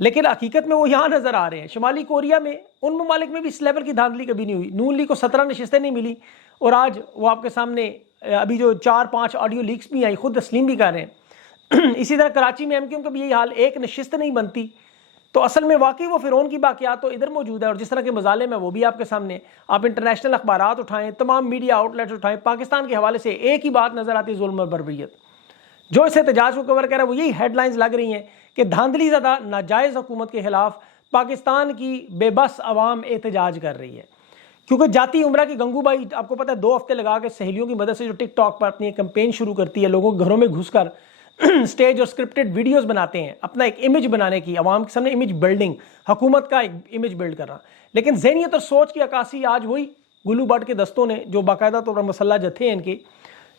لیکن حقیقت میں وہ یہاں نظر آ رہے ہیں۔ شمالی کوریا میں، ان ممالک میں بھی اس لیول کی دھاندلی کبھی نہیں ہوئی۔ نون لیگ کو 17 نشستیں نہیں ملی، اور آج وہ آپ کے سامنے ابھی جو 4-5 آڈیو لیکس بھی آئی، خود تسلیم بھی کر رہے ہیں۔ اسی طرح کراچی میں ایم کیو ایم کا بھی یہی حال، ایک نشست نہیں بنتی۔ تو اصل میں واقعی وہ فرعون کی باقیات تو ادھر موجود ہے، اور جس طرح کے مظالم ہیں وہ بھی آپ کے سامنے۔ آپ انٹرنیشنل اخبارات اٹھائیں، تمام میڈیا آؤٹ لیٹس اٹھائیں، پاکستان کے حوالے سے ایک ہی بات نظر آتی ہے، ظلم اور بربریت۔ جو اس احتجاج کو کور کر رہا ہے وہ یہی ہیڈ لائنز لگ رہی ہیں کہ دھاندلی زدہ ناجائز حکومت کے خلاف پاکستان کی بے بس عوام احتجاج کر رہی ہے۔ کیونکہ جاتی عمرہ کی گنگو بائی آپ کو پتہ ہے 2 ہفتے لگا کے سہیلیوں کی مدد سے جو ٹک ٹاک پر اپنی کمپین شروع کرتی ہے، لوگوں کے گھروں میں گھس کر سٹیج اور سکرپٹڈ ویڈیوز بناتے ہیں اپنا ایک امیج بنانے کی، عوام کے سامنے امیج بلڈنگ، حکومت کا ایک امیج بلڈ کرنا۔ لیکن ذہنیت اور سوچ کی عکاسی آج وہی گلو بٹ کے دستوں نے، جو باقاعدہ طور پر مسلح جتھے ہیں ان کے،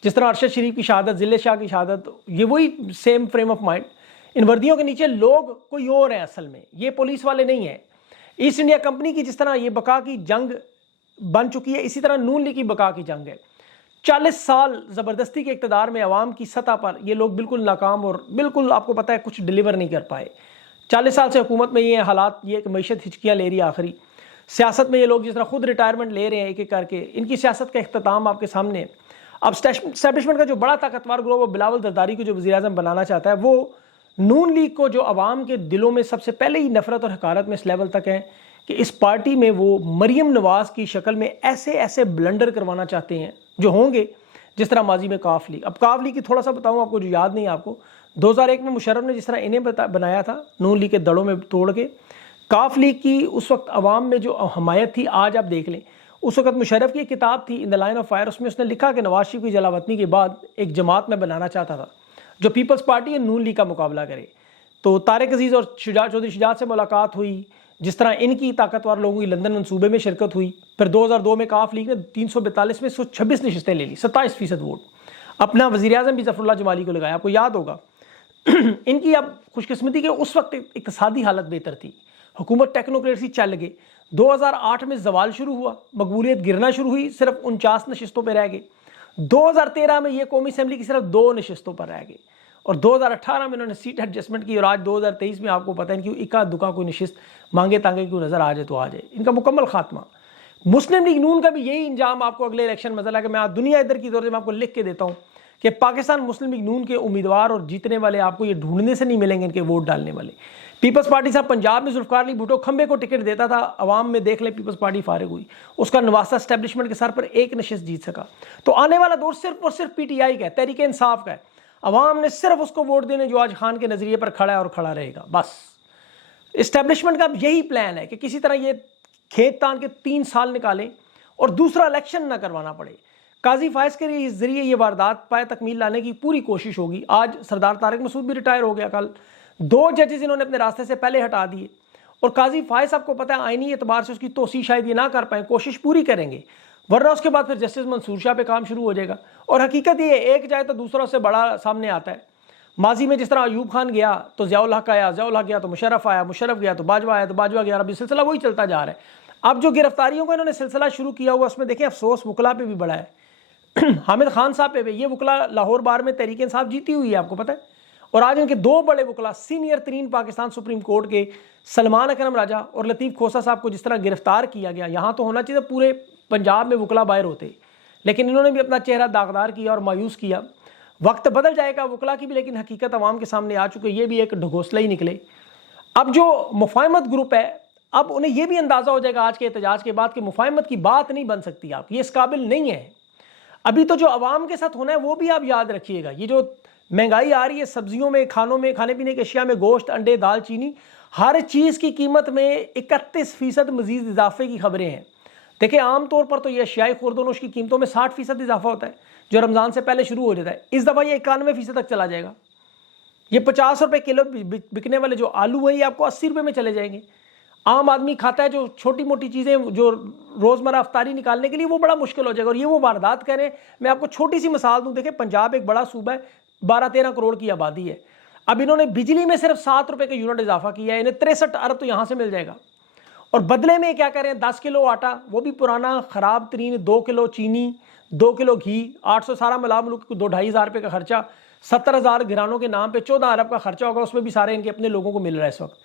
جس طرح ارشد شریف کی شہادت، ذلے شاہ کی شہادت، یہ وہی سیم فریم آف مائنڈ۔ ان وردیوں کے نیچے لوگ کوئی اور ہیں، اصل میں یہ پولیس والے نہیں ہیں۔ ایسٹ انڈیا کمپنی کی جس طرح یہ بقا کی جنگ بن چکی ہے، اسی طرح نون لیگ کی بقا کی جنگ ہے۔ 40 سال زبردستی کے اقتدار میں عوام کی سطح پر یہ لوگ بالکل ناکام، اور بالکل آپ کو پتہ ہے کچھ ڈیلیور نہیں کر پائے۔ 40 سال سے حکومت میں یہ حالات، یہ کہ معیشت ہچکیاں لے رہی ہے آخری۔ سیاست میں یہ لوگ جس طرح خود ریٹائرمنٹ لے رہے ہیں ایک ایک کر کے، ان کی سیاست کا اختتام آپ کے سامنے۔ اب اسٹیبلشمنٹ کا جو بڑا طاقتور گروہ وہ بلاول زرداری کو جو وزیر اعظم بنانا چاہتا ہے، وہ نون لیگ کو جو عوام کے دلوں میں سب سے پہلے ہی نفرت اور حقارت میں اس لیول تک ہے کہ اس پارٹی میں وہ مریم نواز کی شکل میں ایسے بلنڈر کروانا چاہتے ہیں جو ہوں گے جس طرح ماضی میں کاف لیگ۔ اب کاف لیگ کی تھوڑا سا بتاؤں آپ کو جو یاد نہیں آپ کو، 2001 میں مشرف نے جس طرح انہیں بنایا تھا نون لیگ کے دڑوں میں توڑ کے، کاف لیگ کی اس وقت عوام میں جو حمایت تھی، آج آپ دیکھ لیں، اس وقت مشرف کی ایک کتاب تھی ان دا لائن آف فائر، اس میں اس نے لکھا کہ نواز شریف کی جلاوطنی کے بعد ایک جماعت میں بنانا چاہتا تھا جو پیپلز پارٹی اور نون لیگ کا مقابلہ کرے۔ تو طارق عزیز اور چودھری شجاعت سے ملاقات ہوئی، جس طرح ان کی طاقتور لوگوں کی لندن منصوبے میں شرکت ہوئی، پھر 2002 میں کاف لیگ نے 342 میں 126 نشستیں لے لی، 27% ووٹ، اپنا وزیر اعظم بھی ظفر اللہ جمالی کو لگایا۔ آپ کو یاد ہوگا ان کی اب خوش قسمتی کہ اس وقت اقتصادی حالت بہتر تھی، حکومت ٹیکنوکریسی چل گئی۔ 2008 میں زوال شروع ہوا، مقبولیت گرنا شروع ہوئی، صرف 49 نشستوں پہ رہ گئے۔ 2013 میں یہ قومی اسمبلی کی صرف 2 نشستوں پر رہ گئے، اور 2018 میں انہوں نے سیٹ ایڈجسٹمنٹ کی، اور آج 2023 میں آپ کو پتہ ہے کہ اکا دکا کوئی نشست مانگے تانگے کوئی نظر آ جائے تو آ جائے، ان کا مکمل خاتمہ۔ مسلم لیگ نون کا بھی یہی انجام آپ کو اگلے الیکشن میں نظر کہ میں دنیا ادھر کی طور سے میں آپ کو لکھ کے دیتا ہوں کہ پاکستان مسلم لیگ نون کے امیدوار اور جیتنے والے آپ کو یہ ڈھونڈنے سے نہیں ملیں گے، ان کے ووٹ ڈالنے والے۔ پیپلز پارٹی صاحب پنجاب میں ذوالفقار علی بھٹو کھمبے کو ٹکٹ دیتا تھا، عوام میں دیکھ لیں پیپلز پارٹی فارغ ہوئی، اس کا نواسہ اسٹیبلشمنٹ کے سر پر 1 نشست جیت سکا۔ تو آنے والا دور صرف اور صرف پی ٹی آئی کا ہے، تحریک انصاف کا ہے۔ عوام نے صرف اس کو ووٹ دینے جو آج خان کے نظریے پر کھڑا ہے اور کھڑا رہے گا، بس۔ اسٹیبلشمنٹ کا یہی پلان ہے کہ کسی طرح یہ کھیت تان کے 3 سال نکالیں اور دوسرا الیکشن نہ کروانا پڑے۔ قاضی فائز کے ذریعے یہ واردات پائے تکمیل لانے کی پوری کوشش ہوگی۔ آج سردار طارق مسعود بھی ریٹائر ہو گیا، کل 2 ججز انہوں نے اپنے راستے سے پہلے ہٹا دیے، اور قاضی فائز آپ کو پتہ ہے آئینی اعتبار سے اس کی توسیع شاید یہ نہ کر پائیں، کوشش پوری کریں گے، ورنہ اس کے بعد پھر جسٹس منصور شاہ پہ کام شروع ہو جائے گا۔ اور حقیقت یہ ہے ایک جائے تو دوسرا اس سے بڑا سامنے آتا ہے۔ ماضی میں جس طرح ایوب خان گیا تو ضیاء الحق آیا، ضیاء الحق گیا تو مشرف آیا، مشرف گیا تو باجوہ آیا، تو باجوہ گیا، اب یہ سلسلہ وہی چلتا جا رہا ہے۔ اب جو گرفتاریوں کا انہوں نے سلسلہ شروع کیا ہوا، اس میں دیکھیں افسوس وکلا پہ بھی بڑا ہے، حامد خان صاحب پہ بھی۔ یہ وکلا لاہور بار میں تحریک انصاف جیتی ہوئی ہے، آپ کو پتہ ہے، اور آج ان کے 2 بڑے وکلا سینئر ترین پاکستان سپریم کورٹ کے سلمان اکرم راجہ اور لطیف کھوسہ صاحب کو جس طرح گرفتار کیا گیا، یہاں تو ہونا چاہیے پورے پنجاب میں وکلا باہر ہوتے، لیکن انہوں نے بھی اپنا چہرہ داغدار کیا اور مایوس کیا۔ وقت بدل جائے گا وکلا کی بھی، لیکن حقیقت عوام کے سامنے آ چکے، یہ بھی ایک ڈھگوسلہ ہی نکلے۔ اب جو مفاہمت گروپ ہے، اب انہیں یہ بھی اندازہ ہو جائے گا آج کے احتجاج کے بعد کہ مفاہمت کی بات نہیں بن سکتی، آپ یہ اس قابل نہیں ہے۔ ابھی تو جو عوام کے ساتھ ہونا ہے وہ بھی آپ یاد رکھیے گا، یہ جو مہنگائی آ رہی ہے سبزیوں میں، کھانوں میں، کھانے پینے کی اشیاء میں، گوشت، انڈے، دال، چینی، ہر چیز کی قیمت میں 31% مزید اضافے کی خبریں ہیں۔ دیکھیں عام طور پر تو یہ اشیاء خورد و نوش کی قیمتوں میں 60% اضافہ ہوتا ہے جو رمضان سے پہلے شروع ہو جاتا ہے، اس دفعہ یہ 91% تک چلا جائے گا۔ یہ 50 روپے کلو بکنے والے جو آلو ہیں یہ آپ کو 80 روپے میں چلے جائیں گے۔ عام آدمی کھاتا ہے جو چھوٹی موٹی چیزیں جو روزمرہ افطاری نکالنے کے لیے، وہ بڑا مشکل ہو جائے گا، اور یہ وہ واردات کہہ رہے ہیں۔ میں آپ کو چھوٹی سی مثال دوں، دیکھیں پنجاب ایک بڑا صوبہ ہے، 12-13 کروڑ کی آبادی ہے، اب انہوں نے بجلی میں صرف 7 روپے کا یونٹ اضافہ کیا ہے، انہیں 63 ارب تو یہاں سے مل جائے گا، اور بدلے میں کیا کہہ رہے ہیں 10 کلو آٹا، وہ بھی پرانا خراب ترین، 2 کلو چینی، 2 کلو گھی، 800 سارا ملا ملک کو 2-2.5 ہزار روپے کا خرچہ، 70,000 گھرانوں کے نام پہ 14 ارب کا خرچہ ہوگا، اس میں بھی سارے ان کے اپنے لوگوں کو مل رہا ہے اس وقت۔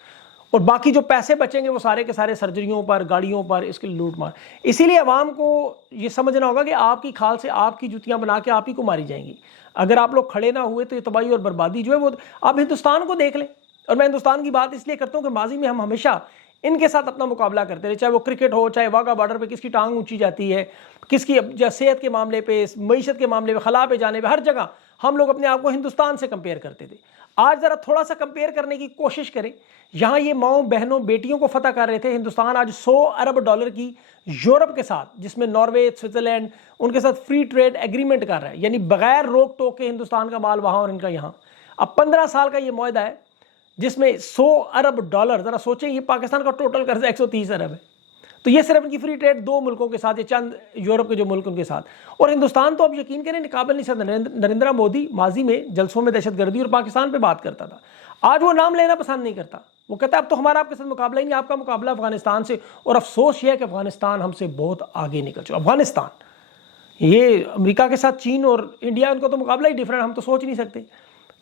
اور باقی جو پیسے بچیں گے وہ سارے کے سارے سرجریوں پر، گاڑیوں پر، اس کے لوٹ مار. اسی لیے عوام کو یہ سمجھنا ہوگا کہ آپ کی کھال سے آپ کی جوتیاں بنا کے آپ ہی کو ماری جائیں گی. اگر آپ لوگ کھڑے نہ ہوئے تو یہ تباہی اور بربادی جو ہے وہ آپ ہندوستان کو دیکھ لیں. اور میں ہندوستان کی بات اس لیے کرتا ہوں کہ ماضی میں ہم ہمیشہ ان کے ساتھ اپنا مقابلہ کرتے رہے، چاہے وہ کرکٹ ہو، چاہے واگا بارڈر پہ کس کی ٹانگ اونچی جاتی ہے، کس کی صحت کے معاملے پہ، معیشت کے معاملے پہ، خلا پہ جانے پہ، ہر جگہ ہم لوگ اپنے آپ کو ہندوستان سے کمپیئر کرتے تھے. آج ذرا تھوڑا سا کمپیئر کرنے کی کوشش کریں. یہاں یہ ماؤں بہنوں بیٹیوں کو فتح کر رہے تھے، ہندوستان آج $100 ارب کی یورپ کے ساتھ، جس میں ناروے، سوئٹزرلینڈ، ان کے ساتھ فری ٹریڈ ایگریمنٹ کر رہا ہے، یعنی بغیر روک ٹوک کے ہندوستان کا مال وہاں اور ان کا یہاں. اب 15 سال کا یہ معاہدہ ہے جس میں $100 ارب، ذرا سوچیں یہ پاکستان کا ٹوٹل قرضہ 130 ارب ہے. تو یہ صرف ان کی فری ٹریڈ 2 ملکوں کے ساتھ، یہ چند یورپ کے جو ملک ان کے ساتھ. اور ہندوستان تو اب یقین کریں قابل نہیں سکتا. نریندر مودی ماضی میں جلسوں میں دہشت گردی اور پاکستان پہ بات کرتا تھا، آج وہ نام لینا پسند نہیں کرتا. وہ کہتا ہے اب تو ہمارا آپ کے ساتھ مقابلہ ہی نہیں، آپ کا مقابلہ افغانستان سے. اور افسوس یہ ہے کہ افغانستان ہم سے بہت آگے نکل چکا. افغانستان یہ امریکہ کے ساتھ چین اور انڈیا، ان کو تو مقابلہ ہی ڈیفرنٹ، ہم تو سوچ نہیں سکتے.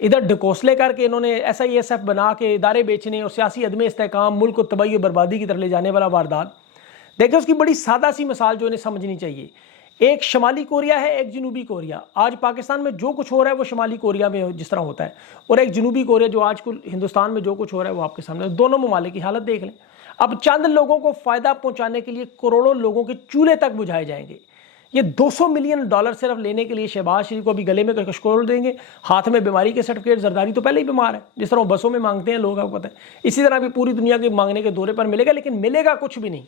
ادھر ڈھکوسلے کر کے انہوں نے SISF بنا کے ادارے بیچنے اور سیاسی عدم استحکام، ملک کو تباہی و بربادی کی طرف لے جانے والا واردات. دیکھیں اس کی بڑی سادہ سی مثال جو انہیں سمجھنی چاہیے. ایک شمالی کوریا ہے، ایک جنوبی کوریا. آج پاکستان میں جو کچھ ہو رہا ہے وہ شمالی کوریا میں جس طرح ہوتا ہے، اور ایک جنوبی کوریا جو آج کل ہندوستان میں جو کچھ ہو رہا ہے وہ آپ کے سامنے. دونوں ممالک کی حالت دیکھ لیں. اب چند لوگوں کو فائدہ پہنچانے کے لیے کروڑوں لوگوں کے چولہے تک بجھائے جائیں گے. یہ $200 ملین صرف لینے کے لیے شہباز شریف کو ابھی گلے میں کشکول دیں گے، ہاتھ میں بیماری کے سرٹیفکیٹ. زرداری تو پہلے ہی بیمار ہے، جس طرح وہ بسوں میں مانگتے ہیں لوگ، آپ کو پتہ ہے. اسی طرح بھی پوری دنیا کے مانگنے کے دورے پر ملے گا، لیکن ملے گا کچھ بھی نہیں.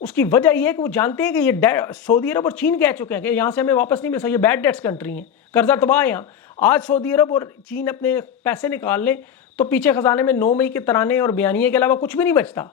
اس کی وجہ یہ ہے کہ وہ جانتے ہیں کہ یہ سعودی عرب اور چین کہہ چکے ہیں کہ یہاں سے ہمیں واپس نہیں مل سکتا، یہ بیڈ ڈیٹس کنٹری ہیں، قرضہ تباہ ہے یہاں. آج سعودی عرب اور چین اپنے پیسے نکال لیں تو پیچھے خزانے میں 9 مئی کے ترانے اور بیانیے کے علاوہ کچھ بھی نہیں بچتا.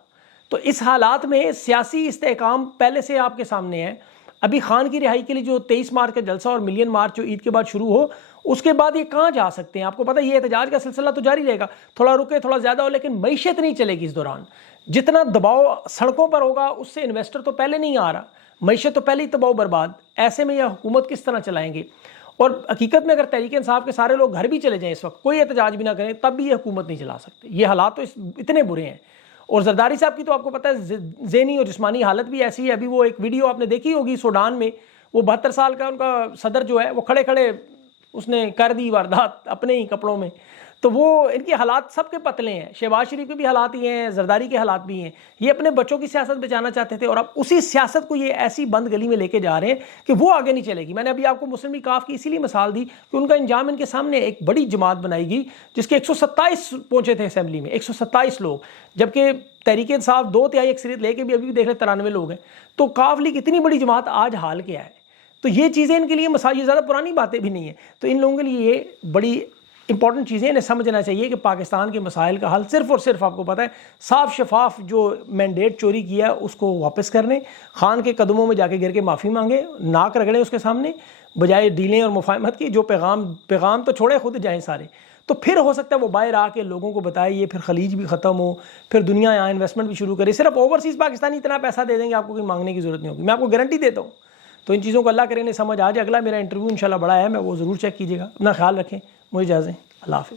تو اس حالات میں سیاسی استحکام پہلے سے آپ کے سامنے ہے. ابھی خان کی رہائی کے لیے جو 23 مارچ کا جلسہ اور ملین مارچ جو عید کے بعد شروع ہو، اس کے بعد یہ کہاں جا سکتے ہیں؟ آپ کو پتہ یہ احتجاج کا سلسلہ تو جاری رہے گا، تھوڑا رکے تھوڑا زیادہ ہو، لیکن معیشت نہیں چلے گی اس دوران. جتنا دباؤ سڑکوں پر ہوگا اس سے انویسٹر تو پہلے نہیں آ رہا، معیشت تو پہلے ہی تباہ برباد. ایسے میں یہ حکومت کس طرح چلائیں گے؟ اور حقیقت میں اگر تحریک انصاف کے سارے لوگ گھر بھی چلے جائیں اس وقت، کوئی احتجاج بھی نہ کریں، تب بھی یہ حکومت نہیں چلا سکتے. یہ حالات تو اتنے برے ہیں. اور زرداری صاحب کی تو آپ کو پتہ ہے ذہنی اور جسمانی حالت بھی ایسی ہے. ابھی وہ ایک ویڈیو آپ نے دیکھی ہوگی سوڈان میں، وہ 72 سال کا ان کا صدر جو ہے وہ کھڑے کھڑے اس نے کر دی واردات اپنے ہی کپڑوں میں. تو وہ ان کے حالات سب کے پتلے ہیں. شہباز شریف کے بھی حالات ہی ہیں، زرداری کے حالات بھی ہیں. یہ اپنے بچوں کی سیاست بچانا چاہتے تھے، اور اب اسی سیاست کو یہ ایسی بند گلی میں لے کے جا رہے ہیں کہ وہ آگے نہیں چلے گی. میں نے ابھی آپ کو مسلم لیگ کی اسی لیے مثال دی کہ ان کا انجام ان کے سامنے. ایک بڑی جماعت بنائی گئی جس کے 127 پہنچے تھے اسمبلی میں، 127 لوگ، جبکہ تحریک انصاف 2/3 اکثریت لے کے بھی ابھی دیکھ لیں 93 لوگ ہیں. تو کاف لیگ اتنی بڑی جماعت آج حال کیا ہے؟ تو یہ چیزیں ان کے لیے مسائل، یہ زیادہ پرانی باتیں بھی نہیں ہیں. تو ان لوگوں کے لیے یہ بڑی امپورٹنٹ چیزیں انہیں سمجھنا چاہیے کہ پاکستان کے مسائل کا حل صرف اور صرف آپ کو پتہ ہے صاف شفاف جو مینڈیٹ چوری کیا اس کو واپس کرنے، خان کے قدموں میں جا کے گر کے معافی مانگے، ناک رگڑیں اس کے سامنے، بجائے ڈیلیں اور مفاہمت کی. جو پیغام تو چھوڑے خود جائیں سارے. تو پھر ہو سکتا ہے وہ باہر آ کے لوگوں کو بتائے، یہ پھر خلیج بھی ختم ہو، پھر دنیا یہاں انویسٹمنٹ بھی شروع کرے. صرف اوورسیز پاکستانی اتنا پیسہ دے دیں گے آپ کو کوئی مانگنے کی ضرورت نہیں ہوگی، میں آپ کو گارنٹی دیتا ہوں. تو ان چیزوں کو اللہ کرے سمجھ آ جائے. اگلا میرا انٹرویو انشاءاللہ بڑا ہے، میں وہ ضرور چیک کیجیے گا. اپنا خیال رکھیں، مجھے اجازت دیں. اللہ حافظ.